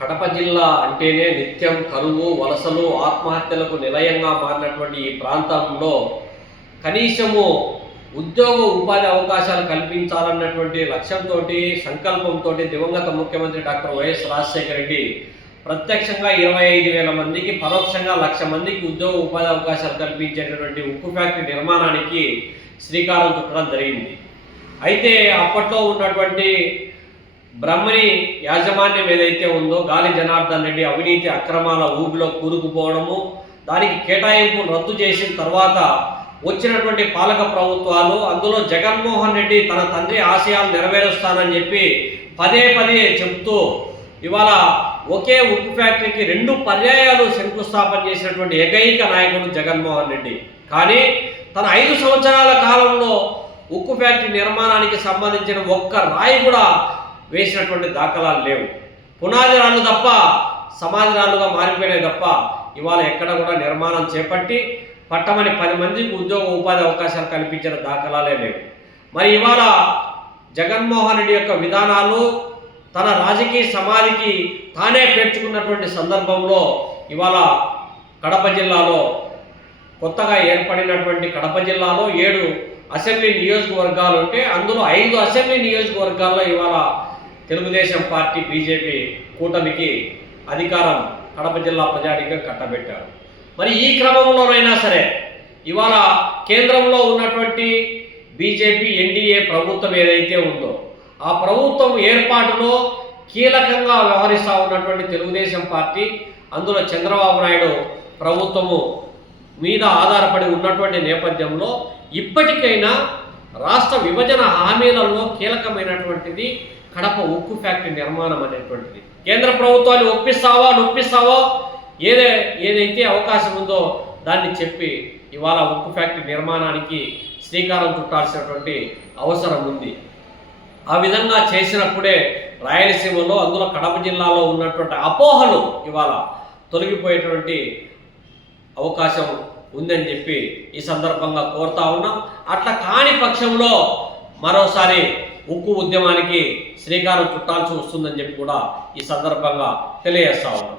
కడప జిల్లా అంటేనే నిత్యం కరువు, వలసలు, ఆత్మహత్యలకు నిలయంగా మారినటువంటి ఈ ప్రాంతంలో కనీసము ఉద్యోగ ఉపాధి అవకాశాలు కల్పించాలన్నటువంటి లక్ష్యంతో, సంకల్పంతో దివంగత ముఖ్యమంత్రి డాక్టర్ వైఎస్ రాజశేఖర రెడ్డి ప్రత్యక్షంగా 25,000 మందికి, పరోక్షంగా 1,00,000 మందికి ఉద్యోగ ఉపాధి అవకాశాలు కల్పించేటటువంటి ఉక్కు ఫ్యాక్టరీ నిర్మాణానికి శ్రీకారం చుట్టడం జరిగింది. అయితే అప్పట్లో ఉన్నటువంటి బ్రహ్మణి యాజమాన్యం ఏదైతే ఉందో, గాలి జనార్దన్ రెడ్డి అవినీతి అక్రమాల ఊబిలో కూరుకుపోవడము, దానికి కేటాయింపులు రద్దు చేసిన తర్వాత వచ్చినటువంటి పాలక ప్రభుత్వాలు, అందులో జగన్మోహన్ రెడ్డి తన తండ్రి ఆశయాలు నెరవేరుస్తానని చెప్పి పదే చెప్తూ ఇవాళ ఒకే ఉక్కు ఫ్యాక్టరీకి 2 పర్యాయాలు శంకుస్థాపన చేసినటువంటి ఏకైక నాయకుడు జగన్మోహన్ రెడ్డి. కానీ తన 5 సంవత్సరాల కాలంలో ఉక్కు ఫ్యాక్టరీ నిర్మాణానికి సంబంధించిన ఒక్క రాయి కూడా వేసినటువంటి దాఖలాలు లేవు. పునాది రాళ్ళు తప్ప సమాధి రాళ్ళుగా మారిపోయినాయి తప్ప ఇవాళ ఎక్కడ కూడా నిర్మాణం చేపట్టి పట్టమని 10 మందికి ఉద్యోగ ఉపాధి అవకాశాలు కల్పించిన దాఖలాలే లేవు. మరి ఇవాళ జగన్మోహన్ రెడ్డి యొక్క విధానాలు తన రాజకీయ సమాధికి తానే పేర్చుకున్నటువంటి సందర్భంలో ఇవాళ కడప జిల్లాలో కొత్తగా ఏర్పడినటువంటి కడప జిల్లాలో 7 అసెంబ్లీ నియోజకవర్గాలు ఉంటే అందులో 5 అసెంబ్లీ నియోజకవర్గాల్లో ఇవాళ తెలుగుదేశం పార్టీ, బీజేపీ కూటమికి అధికారం కడప జిల్లా ప్రజానీకం కట్టబెట్టారు. మరి ఈ క్రమంలోనైనా సరే ఇవాళ కేంద్రంలో ఉన్నటువంటి బీజేపీ ఎన్డీఏ ప్రభుత్వం ఏదైతే ఉందో, ఆ ప్రభుత్వం ఏర్పాటులో కీలకంగా వ్యవహరిస్తూ ఉన్నటువంటి తెలుగుదేశం పార్టీ, అందులో చంద్రబాబు నాయుడు ప్రభుత్వము మీద ఆధారపడి ఉన్నటువంటి నేపథ్యంలో ఇప్పటికైనా రాష్ట్ర విభజన హామీలలో కీలకమైనటువంటిది కడప ఉక్కు ఫ్యాక్టరీ నిర్మాణం అనేటువంటిది. కేంద్ర ప్రభుత్వాన్ని నొప్పిస్తావో ఏదైతే అవకాశం ఉందో దాన్ని చెప్పి ఇవాళ ఉక్కు ఫ్యాక్టరీ నిర్మాణానికి శ్రీకారం చుట్టాల్సినటువంటి అవసరం ఉంది. ఆ విధంగా చేసినప్పుడే రాయలసీమలో, అందులో కడప జిల్లాలో ఉన్నటువంటి అపోహలు ఇవాళ తొలగిపోయేటువంటి అవకాశం ఉందని చెప్పి ఈ సందర్భంగా కోరుతా ఉన్నాం. అట్లా కాని పక్షంలో మరోసారి ఉక్కు ఉద్యమానికి శ్రీకారం చుట్టాల్సి వస్తుందని చెప్పి కూడా ఈ సందర్భంగా తెలియజేస్తా ఉన్నాం.